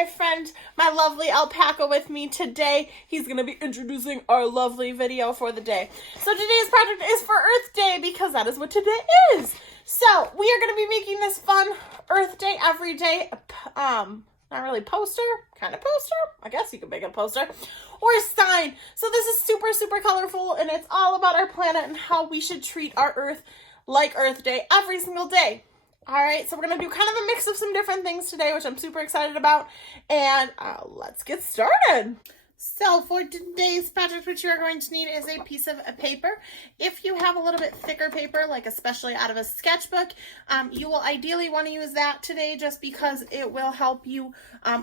my friend, my lovely alpaca with me today. He's going to be introducing our lovely video for the day. So today's project is for Earth Day because that is what today is. So we are going to be making this fun Earth Day every day, not really poster, kind of poster. I guess you could make it a poster or a sign. So this is super, super colorful and it's all about our planet and how we should treat our Earth like Earth Day every single day. All right, so we're going to do kind of a mix of some different things today, which I'm super excited about. And let's get started. So for today's project, what you are going to need is a piece of paper. If you have a little bit thicker paper, like especially out of a sketchbook, you will ideally want to use that today just because it will help you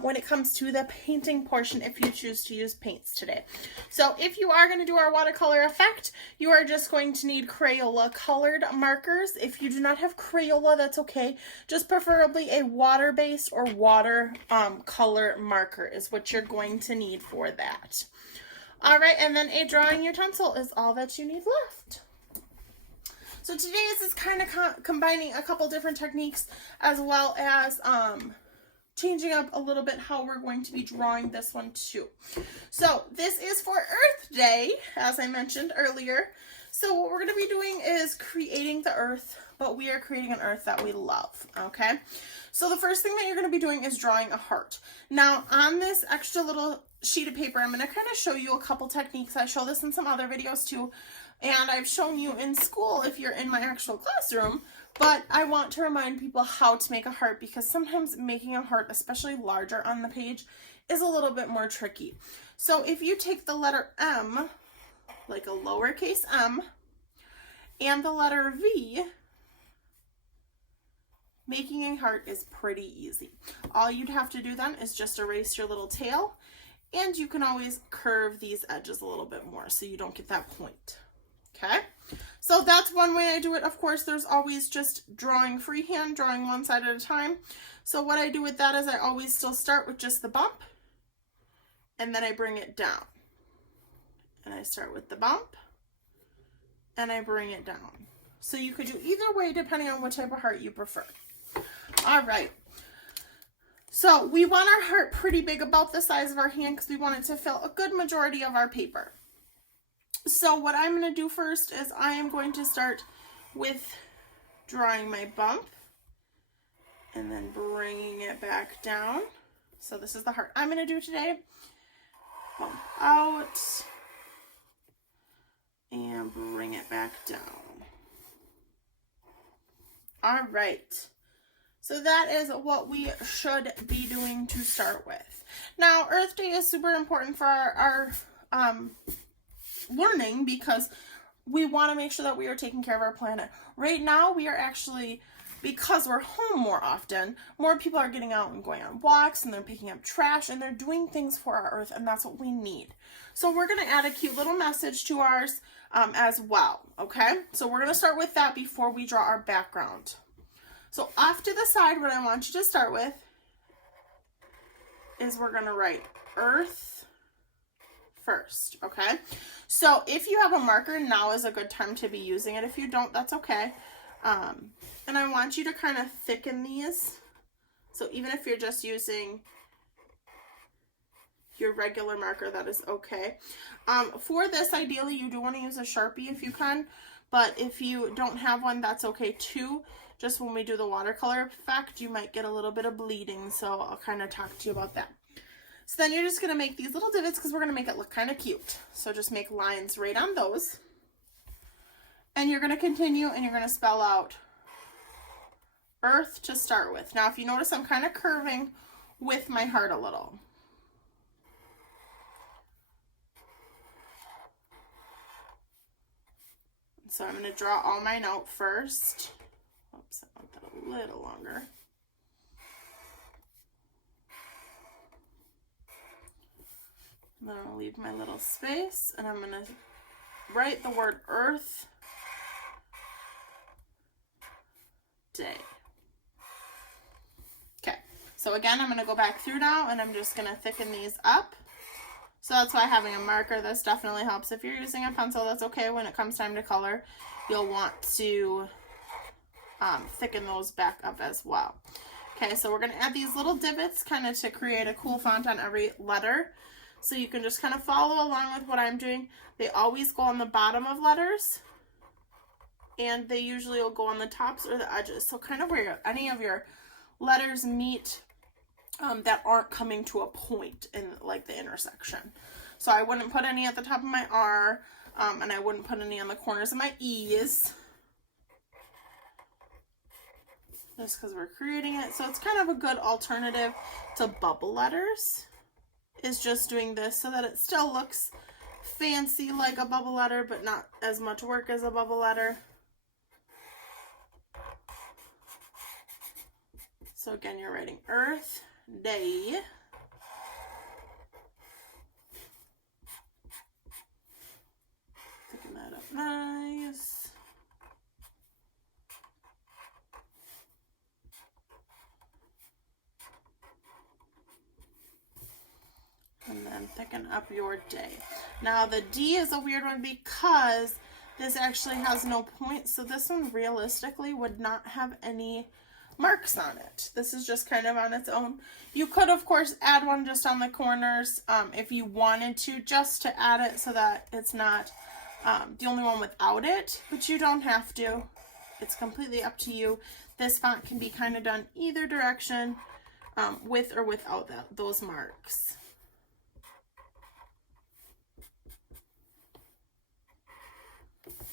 when it comes to the painting portion if you choose to use paints today. So if you are going to do our watercolor effect, you are just going to need Crayola colored markers. If you do not have Crayola, that's okay. Just preferably a water-based or water color marker is what you're going to need for that. All right, and then a drawing utensil is all that you need left. So today is kind of combining a couple different techniques as well as changing up a little bit how we're going to be drawing this one too. So this is for Earth Day, as I mentioned earlier. So what we're going to be doing is creating the Earth, but we are creating an Earth that we love, okay? So the first thing that you're going to be doing is drawing a heart. Now on this extra little sheet of paper, I'm going to kind of show you a couple techniques. I show this in some other videos too, and I've shown you in school if you're in my actual classroom, but I want to remind people how to make a heart because sometimes making a heart, especially larger on the page, is a little bit more tricky. So if you take the letter M, like a lowercase m, and the letter V, making a heart is pretty easy. All you'd have to do then is just erase your little tail, and you can always curve these edges a little bit more so you don't get that point. Okay, so that's one way I do it. Of course, there's always just drawing freehand, drawing one side at a time. So what I do with that is I always still start with just the bump, and then I bring it down. And I start with the bump, and I bring it down. So you could do either way depending on what type of heart you prefer. All right. So we want our heart pretty big, about the size of our hand, because we want it to fill a good majority of our paper. So what I'm going to do first is I am going to start with drawing my bump and then bringing it back down. So this is the heart I'm going to do today. Bump out and bring it back down. All right. So that is what we should be doing to start with. Now, Earth Day is super important for our learning because we want to make sure that we are taking care of our planet. Right now, we are actually, because we're home more often, more people are getting out and going on walks, and they're picking up trash, and they're doing things for our Earth, and that's what we need. So we're going to add a cute little message to ours as well, okay? So we're going to start with that before we draw our background. So off to the side, what I want you to start with is we're going to write Earth first, okay? So if you have a marker, now is a good time to be using it. If you don't, that's okay. And I want you to kind of thicken these. So even if you're just using your regular marker, that is okay. For this, ideally, you do want to use a Sharpie if you can, but if you don't have one, that's okay too. Just when we do the watercolor effect, you might get a little bit of bleeding, so I'll kind of talk to you about that. So then you're just going to make these little divots because we're going to make it look kind of cute. So just make lines right on those. And you're going to continue and you're going to spell out Earth to start with. Now, if you notice, I'm kind of curving with my heart a little. So I'm going to draw all mine out first. Oops, I want that a little longer. Then I'll leave my little space, and I'm going to write the word Earth Day. Okay, so again, I'm going to go back through now, and I'm just going to thicken these up. So that's why having a marker, this definitely helps. If you're using a pencil, that's okay. When it comes time to color, you'll want to thicken those back up as well. Okay, so we're going to add these little divots kind of to create a cool font on every letter. So you can just kind of follow along with what I'm doing. They always go on the bottom of letters, and they usually will go on the tops or the edges. So kind of where any of your letters meet that aren't coming to a point in like the intersection. So I wouldn't put any at the top of my R, and I wouldn't put any on the corners of my E's. Just because we're creating it. So it's kind of a good alternative to bubble letters, is just doing this so that it still looks fancy like a bubble letter, but not as much work as a bubble letter. So again, you're writing Earth Day. Thicken that up nice. And then thicken up your day. Now the D is a weird one because this actually has no points, so this one realistically would not have any marks on it. This is just kind of on its own. You could of course add one just on the corners if you wanted to, just to add it so that it's not the only one without it, but you don't have to. It's completely up to you. This font can be kind of done either direction, with or without those marks.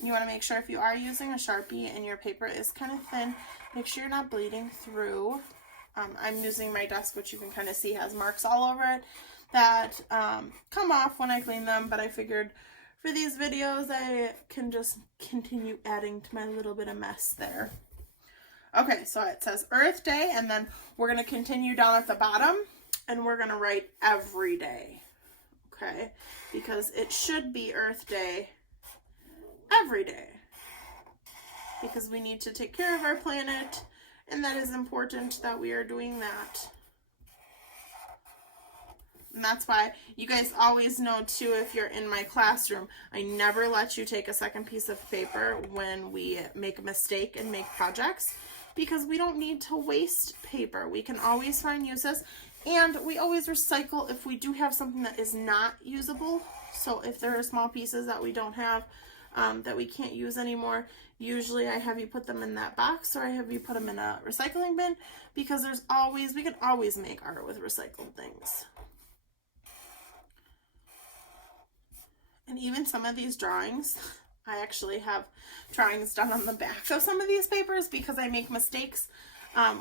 You want to make sure if you are using a Sharpie and your paper is kind of thin, make sure you're not bleeding through. I'm using my desk, which you can kind of see has marks all over it that come off when I clean them, but I figured for these videos I can just continue adding to my little bit of mess there. Okay, so it says Earth Day, and then we're going to continue down at the bottom, and we're going to write every day, okay? Because it should be Earth Day every day, because we need to take care of our planet, and that is important that we are doing that. And that's why you guys always know too, if you're in my classroom, I never let you take a second piece of paper when we make a mistake and make projects, because we don't need to waste paper. We can always find uses, and we always recycle if we do have something that is not usable. So if there are small pieces that we don't have, that we can't use anymore, usually I have you put them in that box, or I have you put them in a recycling bin, because we can always make art with recycled things. And even some of these drawings, I actually have drawings done on the back of some of these papers because I make mistakes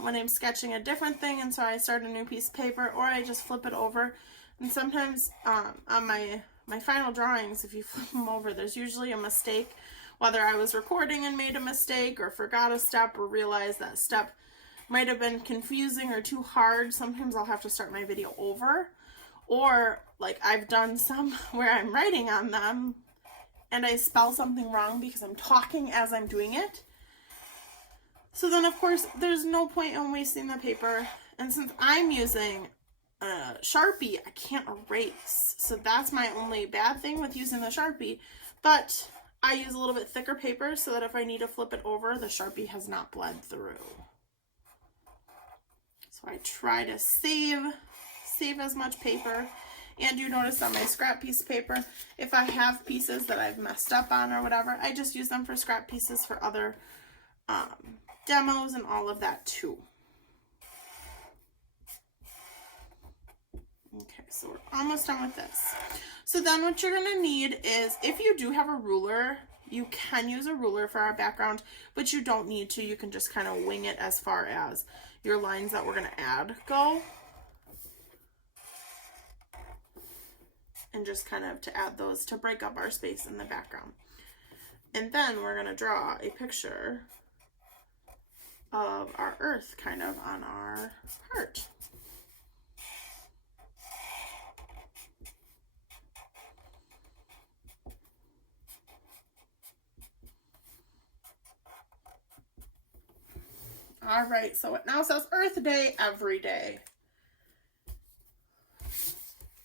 when I'm sketching a different thing, and so I start a new piece of paper, or I just flip it over. And sometimes on my final drawings, if you flip them over, there's usually a mistake, whether I was recording and made a mistake, or forgot a step, or realized that step might have been confusing or too hard. Sometimes I'll have to start my video over, or like I've done some where I'm writing on them and I spell something wrong because I'm talking as I'm doing it. So then of course there's no point in wasting the paper, and since I'm using Sharpie, I can't erase, so that's my only bad thing with using the Sharpie. But I use a little bit thicker paper so that if I need to flip it over, the Sharpie has not bled through. So I try to save as much paper. And you notice on my scrap piece of paper, if I have pieces that I've messed up on or whatever, I just use them for scrap pieces for other demos and all of that too. Okay, so we're almost done with this. So then what you're going to need is, if you do have a ruler, you can use a ruler for our background, but you don't need to. You can just kind of wing it as far as your lines that we're going to add go. And just kind of to add those to break up our space in the background. And then we're going to draw a picture of our earth kind of on our heart. All right, so it now says Earth Day every day.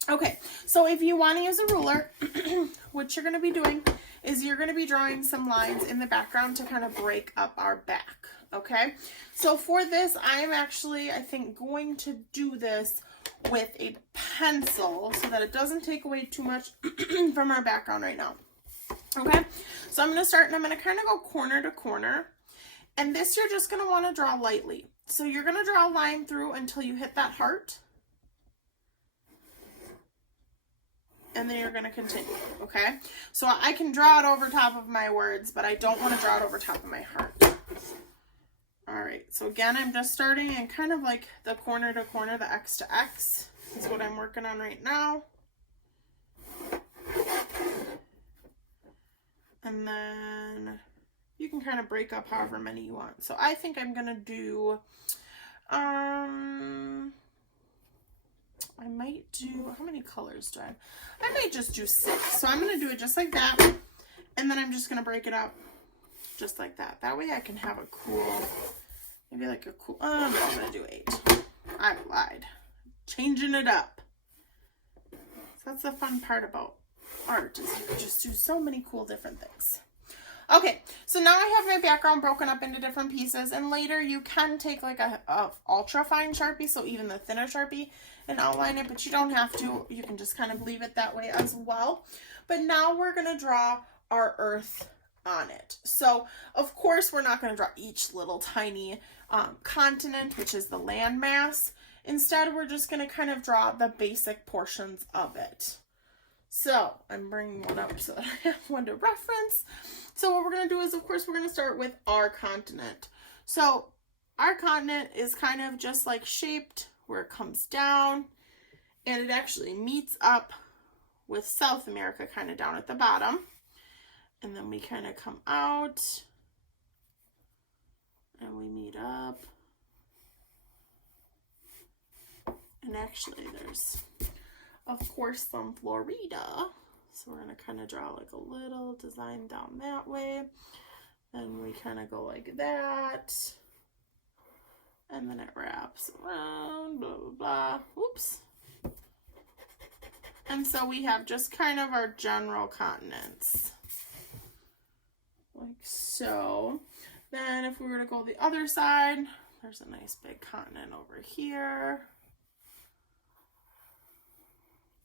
Okay, so if you want to use a ruler, what you're going to be doing is you're going to be drawing some lines in the background to kind of break up our back, Okay, so for this, I am actually, I think, going to do this with a pencil so that it doesn't take away too much from our background right now. Okay, so I'm going to start, and I'm going to kind of go corner to corner. And this you're just going to want to draw lightly. So you're going to draw a line through until you hit that heart. And then you're going to continue, okay? So I can draw it over top of my words, but I don't want to draw it over top of my heart. All right, so again, I'm just starting in kind of like the corner to corner, the X to X is what I'm working on right now. And then you can kind of break up however many you want. So I think I'm going to do, I might do, how many colors do I have? I might just do 6. So I'm going to do it just like that. And then I'm just going to break it up just like that. That way I can have a cool, maybe like a cool, no, I'm going to do 8. I lied. Changing it up. So that's the fun part about art, is you can just do so many cool different things. Okay, so now I have my background broken up into different pieces, and later you can take like a ultra fine Sharpie, so even the thinner Sharpie, and outline it, but you don't have to. You can just kind of leave it that way as well. But now we're going to draw our earth on it. So of course we're not going to draw each little tiny continent, which is the landmass. Instead, we're just going to kind of draw the basic portions of it. So I'm bringing one up so that I have one to reference. So what we're going to do is, of course, we're going to start with our continent. So our continent is kind of just like shaped where it comes down, and it actually meets up with South America kind of down at the bottom. And then we kind of come out and we meet up. And actually there's, of course, some Florida. So we're going to kind of draw like a little design down that way. Then we kind of go like that. And then it wraps around, blah, blah, blah. Whoops. And so we have just kind of our general continents. Like so. Then if we were to go the other side, there's a nice big continent over here.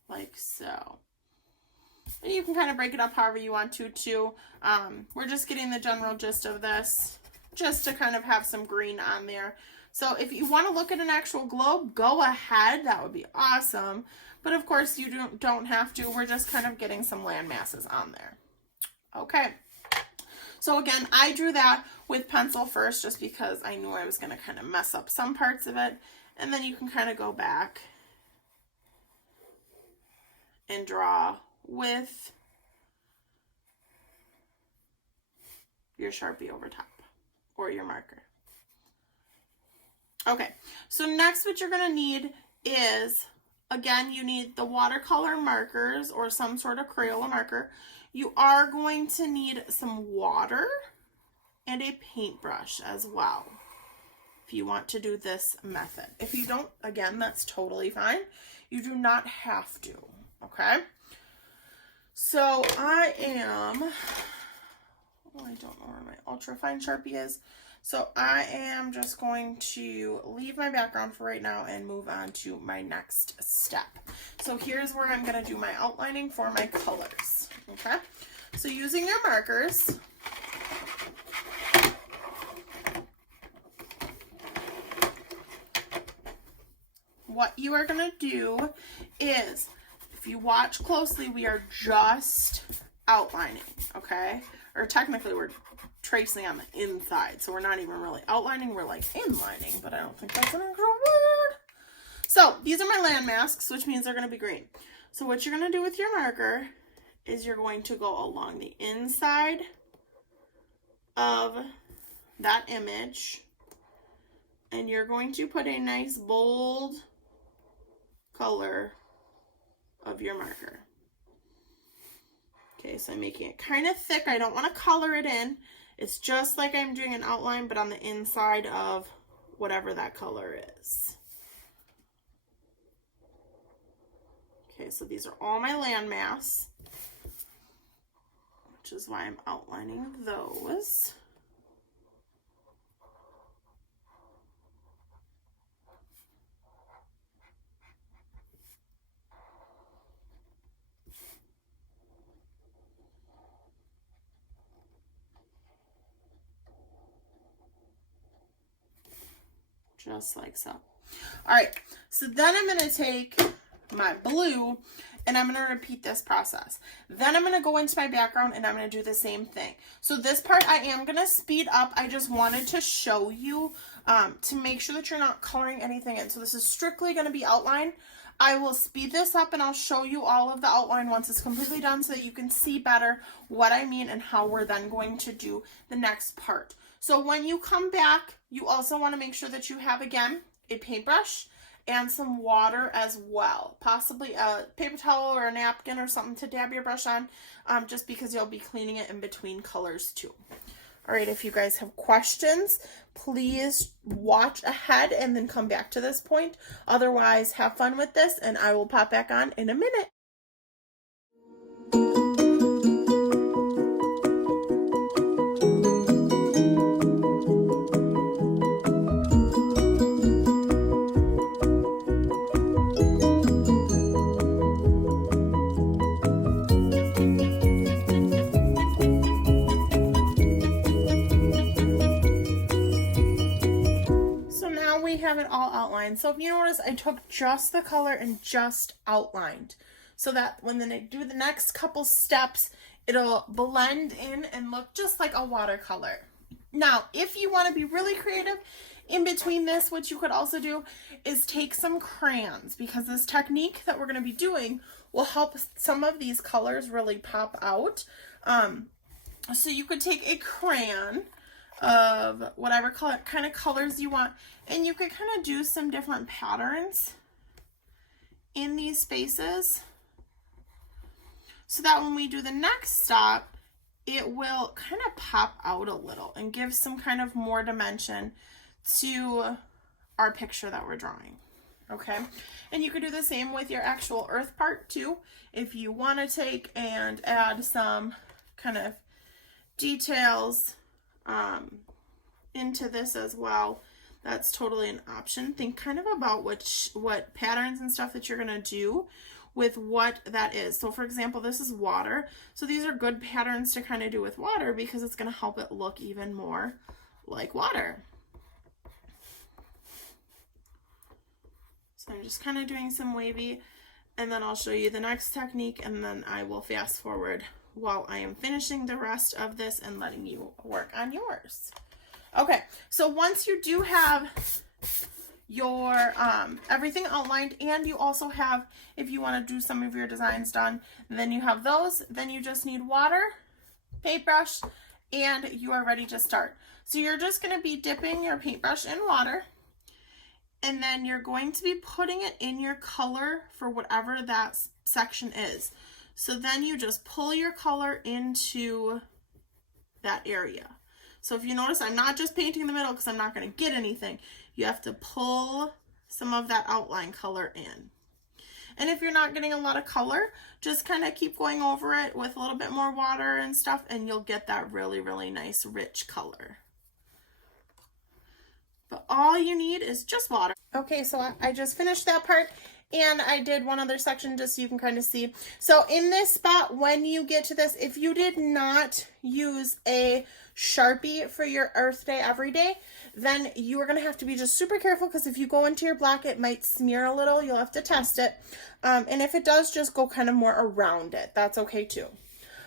Like so. And you can kind of break it up however you want to too. We're just getting the general gist of this, just to kind of have some green on there. So if you want to look at an actual globe, go ahead. That would be awesome. But of course you don't have to. We're just kind of getting some land masses on there. Okay. So again, I drew that with pencil first just because I knew I was going to kind of mess up some parts of it. And then you can kind of go back and draw with your Sharpie over top or your marker. Okay, so next what you're going to need is, again, you need the watercolor markers or some sort of Crayola marker. You are going to need some water and a paintbrush as well if you want to do this method. If you don't, again, that's totally fine. You do not have to, okay? So I am, oh, I don't know where my ultra fine Sharpie is. So I am just going to leave my background for right now and move on to my next step. So here's where I'm going to do my outlining for my colors, okay? So using your markers, what you are going to do is, if you watch closely, we are just outlining, okay? Or technically we're tracing on the inside, so we're not even really outlining, we're like inlining, but I don't think that's an actual word. So these are my land masks, which means they're going to be green. So what you're going to do with your marker is you're going to go along the inside of that image, and you're going to put a nice bold color of your marker. Okay, so I'm making it kind of thick. I don't want to color it in. It's just like I'm doing an outline, but on the inside of whatever that color is. Okay, so these are all my landmass, which is why I'm outlining those. just like so. All right, so then I'm going to take my blue and I'm going to repeat this process. Then I'm going to go into my background and I'm going to do the same thing. So this part I am going to speed up. I just wanted to show you to make sure that you're not coloring anything in. So this is strictly going to be outline. I will speed this up and I'll show you all of the outline once it's completely done so that you can see better what I mean and how we're then going to do the next part. So when you come back, you also want to make sure that you have, again, a paintbrush and some water as well, possibly a paper towel or a napkin or something to dab your brush on, just because you'll be cleaning it in between colors too. All right, if you guys have questions, please watch ahead and then come back to this point. Otherwise, have fun with this and I will pop back on in a minute. Have it all outlined. So if you notice, I took just the color and just outlined so that when then I do the next couple steps, it'll blend in and look just like a watercolor. Now, if you want to be really creative in between this, what you could also do is take some crayons, because this technique that we're going to be doing will help some of these colors really pop out. So you could take a crayon of whatever color kind of colors you want, and you could kind of do some different patterns in these spaces so that when we do the next step, it will kind of pop out a little and give some kind of more dimension to our picture that we're drawing. Okay, and you could do the same with your actual earth part too. If you want to take and add some kind of details into this as well, that's totally an option. Think kind of about what patterns and stuff that you're going to do with what that is. So for example, this is water. So these are good patterns to kind of do with water because it's going to help it look even more like water. So I'm just kind of doing some wavy, and then I'll show you the next technique, and then I will fast forward while I am finishing the rest of this and letting you work on yours. Okay, so once you do have your everything outlined, and you also have, if you want to do some of your designs done, then you have those, then you just need water, paintbrush, and you are ready to start. So you're just going to be dipping your paintbrush in water, and then you're going to be putting it in your color for whatever that section is. So then you just pull your color into that area. So if you notice, I'm not just painting the middle because I'm not going to get anything. You have to pull some of that outline color in. And if you're not getting a lot of color, just kind of keep going over it with a little bit more water and stuff, and you'll get that really, really nice, rich color. But all you need is just water. Okay, so I just finished that part. And I did one other section just so you can kind of see. So in this spot, when you get to this, if you did not use a Sharpie for your Earth Day every day, then you are going to have to be just super careful, because if you go into your black, it might smear a little. You'll have to test it. And if it does, just go kind of more around it. That's okay too.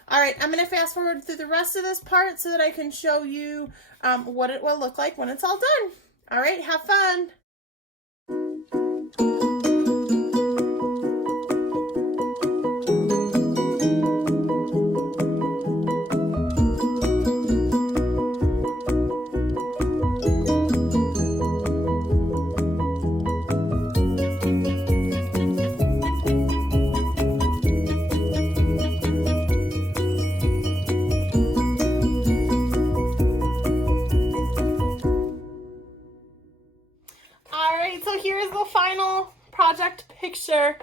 All right, I'm going to fast forward through the rest of this part so that I can show you what it will look like when it's all done. All right, have fun. So here's the final project picture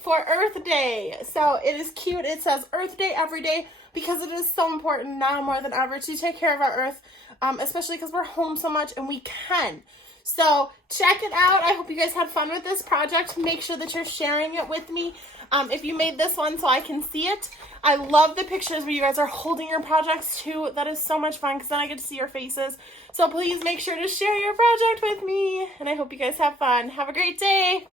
for Earth Day. So it is cute. It says Earth Day every day because it is so important now more than ever to take care of our Earth, especially because we're home so much and we can. So check it out. I hope you guys had fun with this project. Make sure that you're sharing it with me if you made this one so I can see it. I love the pictures where you guys are holding your projects too. That is so much fun because then I get to see your faces. So please make sure to share your project with me. And I hope you guys have fun. Have a great day.